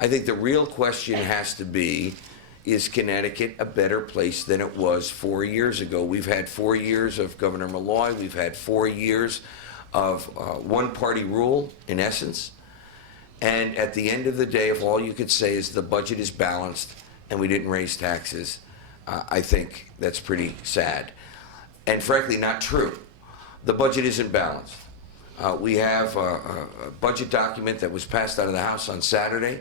I think the real question has to be, is Connecticut a better place than it was 4 years ago? We've had 4 years of Governor Malloy. We've had 4 years of one-party rule, in essence. And at the end of the day, if all you could say is the budget is balanced and we didn't raise taxes, I think that's pretty sad. And frankly, not true. The budget isn't balanced. We have a budget document that was passed out of the House on Saturday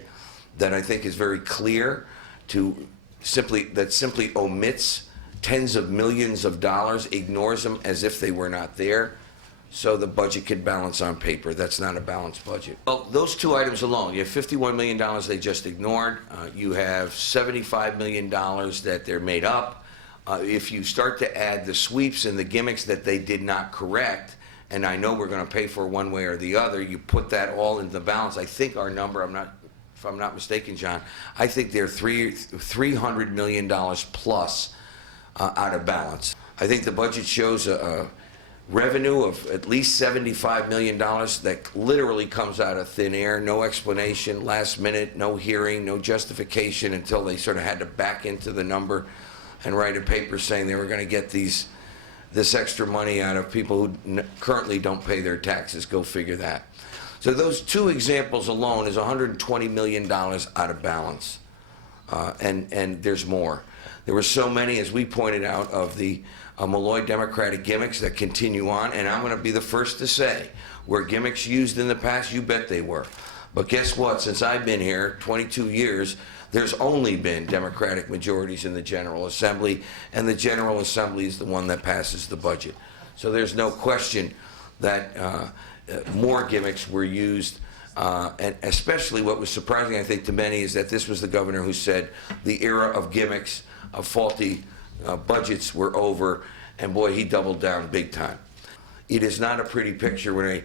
that I think is very clear that simply omits tens of millions of dollars, ignores them as if they were not there, so the budget could balance on paper. That's not a balanced budget. Well, those two items alone, you have $51 million they just ignored. You have $75 million that they're made up. If you start to add the sweeps and the gimmicks that they did not correct, and I know we're going to pay for one way or the other, you put that all into the balance. I think our number, if I'm not mistaken, John, I think they're $300 million plus out of balance. I think the budget shows a revenue of at least $75 million that literally comes out of thin air, no explanation, last minute, no hearing, no justification, until they sort of had to back into the number and write a paper saying they were going to get this extra money out of people who currently don't pay their taxes. Go figure that. So those two examples alone is $120 million out of balance. And there's more. There were so many, as we pointed out, of the Malloy Democratic gimmicks that continue on, and I'm going to be the first to say, were gimmicks used in the past? You bet they were. But guess what? Since I've been here, 22 years, there's only been Democratic majorities in the General Assembly, and the General Assembly is the one that passes the budget. So there's no question that more gimmicks were used, and especially what was surprising, I think, to many is that this was the governor who said the era of gimmicks, of faulty budgets were over, and boy, he doubled down big time. It is not a pretty picture. When I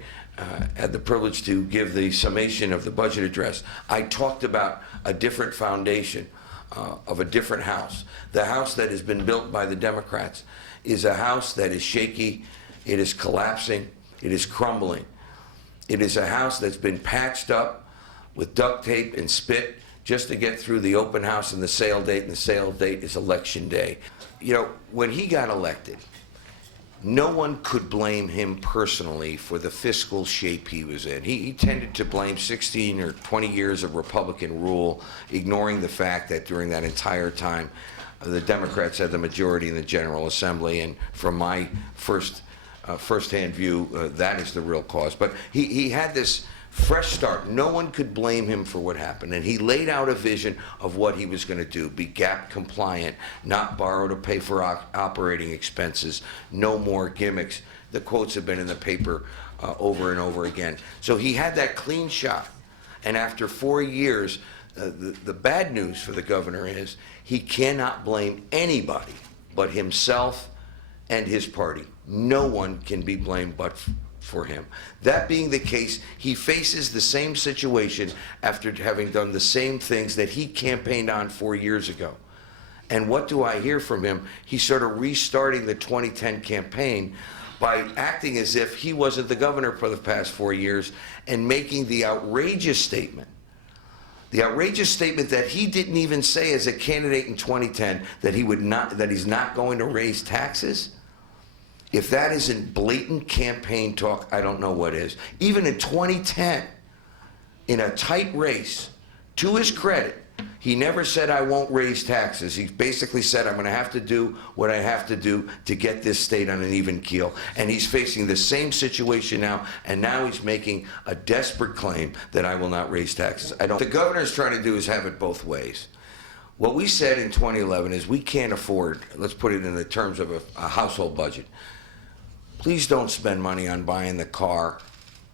had the privilege to give the summation of the budget address, I talked about a different foundation of a different house. The house that has been built by the Democrats is a house that is shaky, it is collapsing, it is crumbling. It is a house that's been patched up with duct tape and spit just to get through the open house and the sale date, and the sale date is Election Day. You know, when he got elected, no one could blame him personally for the fiscal shape he was in. He tended to blame 16 or 20 years of Republican rule, ignoring the fact that during that entire time, the Democrats had the majority in the General Assembly, and from my first-hand view, that is the real cause. But he had this fresh start. No one could blame him for what happened, and he laid out a vision of what he was going to do: be gap compliant, not borrow to pay for operating expenses, no more gimmicks. The quotes have been in the paper over and over again. So he had that clean shot, and after 4 years, the bad news for the governor is he cannot blame anybody but himself and his party. No one can be blamed but for him. That being the case, he faces the same situation after having done the same things that he campaigned on 4 years ago. And what do I hear from him? He's sort of restarting the 2010 campaign by acting as if he wasn't the governor for the past 4 years and making the outrageous statement that he didn't even say as a candidate in 2010 that he's not going to raise taxes. If that isn't blatant campaign talk, I don't know what is. Even in 2010, in a tight race, to his credit, he never said, I won't raise taxes. He basically said, I'm going to have to do what I have to do to get this state on an even keel. And he's facing the same situation now, and now he's making a desperate claim that I will not raise taxes. What the governor's trying to do is have it both ways. What we said in 2011 is we can't afford, let's put it in the terms of a household budget. Please don't spend money on buying the car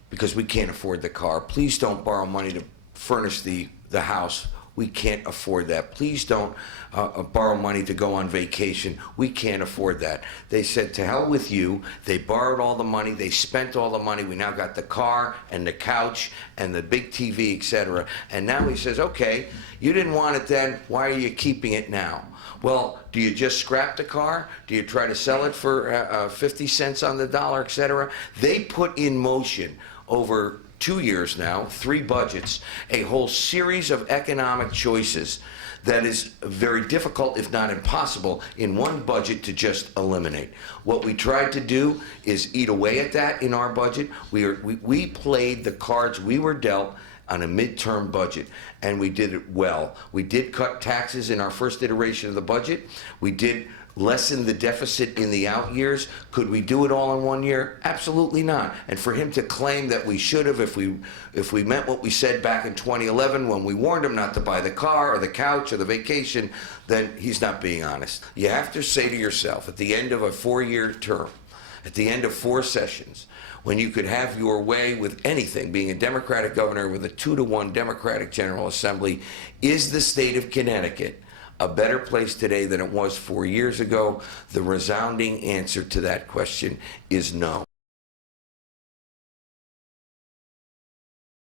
because we can't afford the car. Please don't borrow money to furnish the house. We can't afford that. Please don't borrow money to go on vacation. We can't afford that. They said, to hell with you. They borrowed all the money. They spent all the money. We now got the car and the couch and the big TV, etc. And now he says, okay, you didn't want it then. Why are you keeping it now? Well, do you just scrap the car? Do you try to sell it for 50 cents on the dollar, etc.? They put in motion over 2 years now, 3 budgets, a whole series of economic choices that is very difficult, if not impossible, in one budget to just eliminate. What we tried to do is eat away at that in our budget. We played the cards we were dealt on a midterm budget, and we did it well. We did cut taxes in our first iteration of the budget. We did lessen the deficit in the out years. Could we do it all in 1 year? Absolutely not. And for him to claim that we should have, if we meant what we said back in 2011 when we warned him not to buy the car or the couch or the vacation, then he's not being honest. You have to say to yourself, at the end of a 4-year term, at the end of 4 sessions, when you could have your way with anything, being a Democratic governor with a 2-to-1 Democratic General Assembly, is the state of Connecticut a better place today than it was 4 years ago? The resounding answer to that question is no.